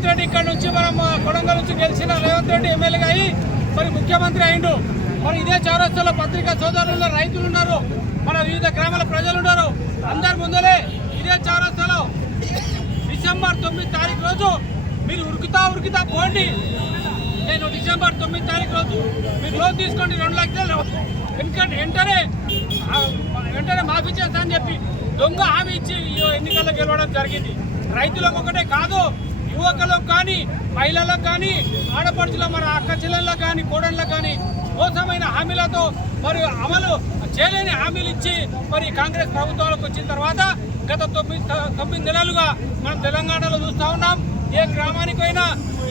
రేవంత్ రెడ్డి ఇక్కడ నుంచి మనం కొడంగల్ నుంచి గెలిచిన రేవంత్ రెడ్డి ఎమ్మెల్యేగా అయ్యి మరి ముఖ్యమంత్రి అయిండు. మరి ఇదే చౌరస్తాలో పత్రికా సోదరులు ఉన్నారు, రైతులు ఉన్నారు, మన వివిధ గ్రామాల ప్రజలు ఉన్నారు. అందరి ముందరే ఇదే చౌరస్తాలో డిసెంబర్ 9 తారీఖు రోజు మీరు ఉరుకుతా పోండి. నేను డిసెంబర్ 9 తారీఖు రోజు మీరు లోన్ తీసుకోండి 2 లక్షలు వెంటనే మాఫీ చేస్తా అని చెప్పి దొంగ హామీ ఇచ్చి ఎన్నికల్లో గెలవడం జరిగింది. రైతులకు ఒకటే కాదు, యువకులకు కానీ, మహిళలకు కానీ, ఆడపడుచుల మన అక్క చెల్లెళ్ళకు కానీ, కోడళ్ళకు కానీ మోసమైన హామీలతో మరి అమలు చేయలేని హామీలు ఇచ్చి మరి కాంగ్రెస్ ప్రభుత్వాలకు వచ్చిన తర్వాత గత 9 నెలలుగా మనం తెలంగాణలో చూస్తూ ఉన్నాం. ఏ గ్రామానికి పోయినా,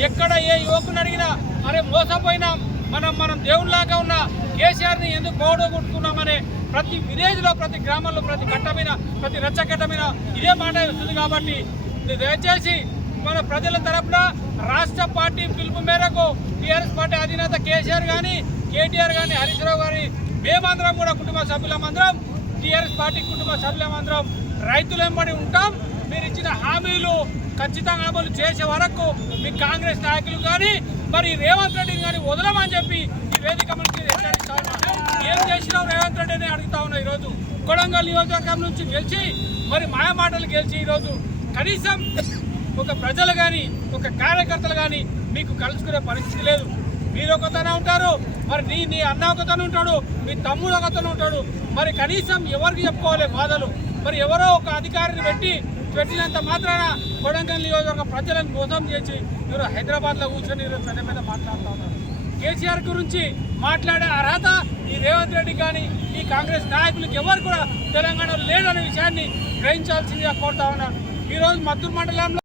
ఎక్కడ ఏ యువకుని అడిగినా అరే మోసపోయినాం, మనం దేవుళ్ళలాగా ఉన్న కేసీఆర్ని ఎందుకు పోగొట్టుకున్నామనే ప్రతి విలేజ్లో, ప్రతి గ్రామంలో, ప్రతి కట్ట మీద, ప్రతి రచ్చకట్ట మీద ఇదే మాట వస్తుంది. కాబట్టి దయచేసి మన ప్రజల తరఫున రాష్ట్ర పార్టీ పిలుపు మేరకు టీఆర్ఎస్ పార్టీ అధినేత కేసీఆర్ కానీ, కేటీఆర్ కానీ, హరీష్ రావు గారి మేమందరం కూడా కుటుంబ సభ్యులమందరం, టీఆర్ఎస్ పార్టీ కుటుంబ సభ్యులమందరం రైతులెంబడి ఉంటాం. మీరు ఇచ్చిన హామీలు ఖచ్చితంగా అమలు చేసే వరకు మీ కాంగ్రెస్ నాయకులు కానీ మరి రేవంత్ రెడ్డిని కానీ వదలమని చెప్పి ఈ వేదిక మనకి హెచ్చరిస్తా ఉన్నాం. ఏం చేసినావు రేవంత్ రెడ్డిని అడుగుతా ఉన్నా. ఈరోజు కొడంగల్ నియోజకవర్గం నుంచి గెలిచి మరి మాయమాటలు గెలిచి ఈరోజు కనీసం ఒక ప్రజలు కానీ, ఒక కార్యకర్తలు కానీ మీకు కలుసుకునే పరిస్థితి లేదు. మీరు ఒకతనే ఉంటారు, మరి నీ అన్న ఒకతను ఉంటాడు, మీ తమ్ముడు ఒకతను ఉంటాడు. మరి కనీసం ఎవరికి చెప్పుకోవాలి బాధలు? మరి ఎవరో ఒక అధికారిని పెట్టినంత మాత్రాన కొడంగల్ నియోజకవర్గ ప్రజలను మోసం చేసి మీరు హైదరాబాద్లో కూర్చొని ప్రజల మీద మాట్లాడుతూ ఉన్నారు. కేసీఆర్ గురించి మాట్లాడే అర్హత ఈ రేవంత్ రెడ్డి కానీ, ఈ కాంగ్రెస్ నాయకులకి ఎవరు కూడా తెలంగాణలో లేదనే విషయాన్ని గ్రహించాల్సిందిగా కోరుతా ఉన్నారు. ఈరోజు మద్దూరు మండలంలో